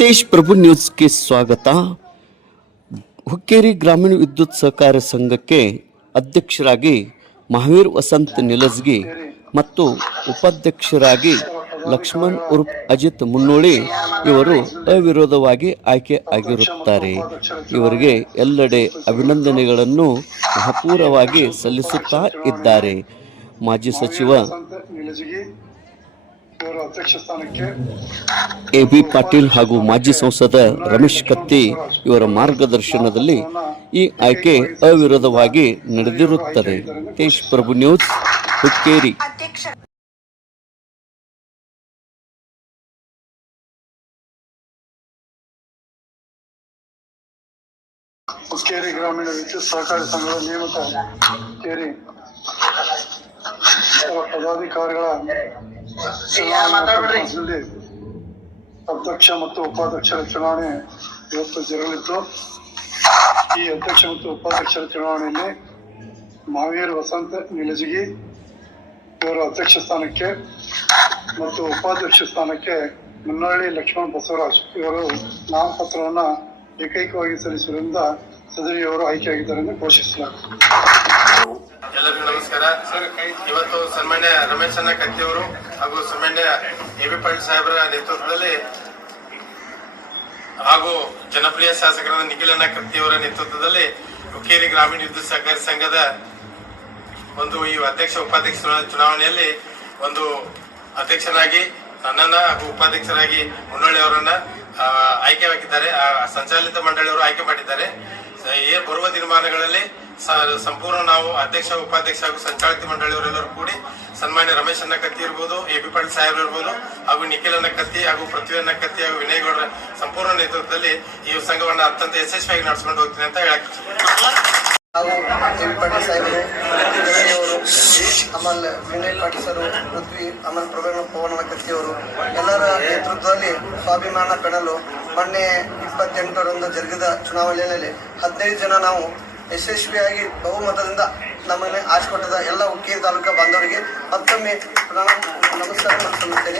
ತೇಜ್ ಪ್ರಭು ನ್ಯೂಸ್ಗೆ ಸ್ವಾಗತ. ಹುಕ್ಕೇರಿ ಗ್ರಾಮೀಣ ವಿದ್ಯುತ್ ಸಹಕಾರ ಸಂಘಕ್ಕೆ ಅಧ್ಯಕ್ಷರಾಗಿ ಮಹಾವೀರ್ ವಸಂತ್ ನಿಲಜ್ಗಿ ಮತ್ತು ಉಪಾಧ್ಯಕ್ಷರಾಗಿ ಲಕ್ಷ್ಮಣ್ ಉರ್ಫ್ ಅಜಿತ್ ಮುನ್ನೋಳಿ ಇವರು ಅವಿರೋಧವಾಗಿ ಆಯ್ಕೆ ಆಗಿರುತ್ತಾರೆ. ಇವರಿಗೆ ಎಲ್ಲೆಡೆ ಅಭಿನಂದನೆಗಳನ್ನು ಮಹಪೂರವಾಗಿ ಸಲ್ಲಿಸುತ್ತಾ ಇದ್ದಾರೆ. ಮಾಜಿ ಸಚಿವ ಇವರ ಎ ಬಿ ಪಾಟೀಲ್ ಹಾಗೂ ಮಾಜಿ ಸಂಸದ ರಮೇಶ್ ಕತ್ತಿ ಇವರ ಮಾರ್ಗದರ್ಶನದಲ್ಲಿ ಈ ಆಯ್ಕೆ ಅವಿರೋಧವಾಗಿ ನಡೆದಿರುತ್ತದೆ. ತೇಜ್ ಪ್ರಭು ನ್ಯೂಸ್, ಹುಕ್ಕೇರಿ. ಹುಕ್ಕೇರಿ ಗ್ರಾಮೀಣ ವಿದ್ಯುತ್ ಸಹಕಾರಿ ಸಂಘದ ನೇಮಕ ಹುಕ್ಕೇರಿ ಪದಾಧಿಕಾರಿಗಳ ಅಧ್ಯಕ್ಷ ಮತ್ತು ಉಪಾಧ್ಯಕ್ಷರ ಚುನಾವಣೆ ಇವತ್ತು ಜರುಗಲಿತ್ತು ಈ ಅಧ್ಯಕ್ಷ ಮತ್ತು ಉಪಾಧ್ಯಕ್ಷರ ಚುನಾವಣೆಯಲ್ಲಿ ಮಹಾವೀರ್ ವಸಂತ ನಿಲಜಗಿ, ಇವರ ಅಧ್ಯಕ್ಷ ಸ್ಥಾನಕ್ಕೆ ಮತ್ತು ಉಪಾಧ್ಯಕ್ಷ ಸ್ಥಾನಕ್ಕೆ ಮುನ್ನಳ್ಳಿ ಲಕ್ಷ್ಮಣ್ ಬಸವರಾಜ್ ಇವರು ನಾಮಪತ್ರವನ್ನು ಏಕೈಕವಾಗಿ ಸಲ್ಲಿಸುವುದರಿಂದ ಸದರಿಯವರು ಆಯ್ಕೆಯಾಗಿದ್ದಾರೆ ಎಂದು ನಮಸ್ಕಾರ ಇವತ್ತು ಸನ್ಮಾನ್ಯ ರಮೇಶ್ ಅಣ್ಣ ಕತ್ತಿಯವರು ಹಾಗೂ ಸನ್ಮಾನ್ಯ ಎ ಬಿ ಪಾಟೀಲ್ ಸಾಹೇಬರ ನೇತೃತ್ವದಲ್ಲಿ ಹಾಗೂ ಜನಪ್ರಿಯ ಶಾಸಕರಾದ ನಿಖಿಲಣ್ಣ ಕತ್ತಿಯವರ ನೇತೃತ್ವದಲ್ಲಿ ಹುಕ್ಕೇರಿ ಗ್ರಾಮೀಣ ವಿದ್ಯುತ್ ಸಹಕಾರಿ ಸಂಘದ ಒಂದು ಈ ಅಧ್ಯಕ್ಷ ಉಪಾಧ್ಯಕ್ಷ ಚುನಾವಣೆಯಲ್ಲಿ ಒಂದು ಅಧ್ಯಕ್ಷರಾಗಿ ನನ್ನನ್ನ ಹಾಗೂ ಉಪಾಧ್ಯಕ್ಷರಾಗಿ ಮುನ್ನಳ್ಳಿ ಅವರನ್ನ ಆಯ್ಕೆ ಹಾಕಿದ್ದಾರೆ. ಸಂಚಾಲಿತ ಮಂಡಳಿಯವರು ಆಯ್ಕೆ ಮಾಡಿದ್ದಾರೆ. ಏ ಬರುವ ದಿನಮಾನಗಳಲ್ಲಿ ಸಂಪೂರ್ಣ ನಾವು ಅಧ್ಯಕ್ಷ, ಉಪಾಧ್ಯಕ್ಷ ಹಾಗೂ ಸಂಚಾಲಿತ ಮಂಡಳಿಯವರೆಲ್ಲರೂ ಕೂಡಿ ಸನ್ಮಾನ್ಯ ರಮೇಶ್ ಅನ್ನ ಕತ್ತಿ ಇರ್ಬೋದು, ಎ ಬಿ ಪಾಟೀಲ್ ಸಾಹೇಬ್ ಇರ್ಬೋದು, ಹಾಗೂ ನಿಖಿಲ್ ಅನ್ನ ಕತ್ತಿ ಹಾಗೂ ಪೃಥ್ವಿಯನ್ನ ಕತ್ತಿ ಹಾಗೂ ವಿನಯ್ ಗೌಡರ ಸಂಪೂರ್ಣ ನೇತೃತ್ವದಲ್ಲಿ ಈ ಸಂಘವನ್ನ ಅತ್ಯಂತ ಯಶಸ್ವಿಯಾಗಿ ನಡೆಸ್ಕೊಂಡು ಹೋಗ್ತೀನಿ ಅಂತ ಹೇಳಕ್ ಪಾಟೀಲ್ ಆಮೇಲೆ ವಿನಯ್ ಪಾಟೀಲ್ ಪೃಥ್ವಿ, ಆಮೇಲೆ ಪ್ರವೀಣ್ ಪವನ ಕತ್ತಿಯವರು ಎಲ್ಲರ ನೇತೃತ್ವದಲ್ಲಿ ಸ್ವಾಭಿಮಾನ ಪೆಣಲು ಮೊನ್ನೆ ಇಪ್ಪತ್ತೆಂಟರಂದು ಜರುಗಿದ ಚುನಾವಣೆಯಲ್ಲಿ ಹದಿನೈದು ಜನ ನಾವು ಯಶಸ್ವಿಯಾಗಿ ಬಹುಮತದಿಂದ ನಮ್ಮನ್ನು ಆಶ್ಕೊಟ್ಟದ ಎಲ್ಲ ಉಕ್ಕೇರಿ ತಾಲೂಕಾ ಬಾಂಧವರಿಗೆ ಮತ್ತೊಮ್ಮೆ ನಮಸ್ಕಾರ ಸಲ್ಲಿಸುತ್ತೇನೆ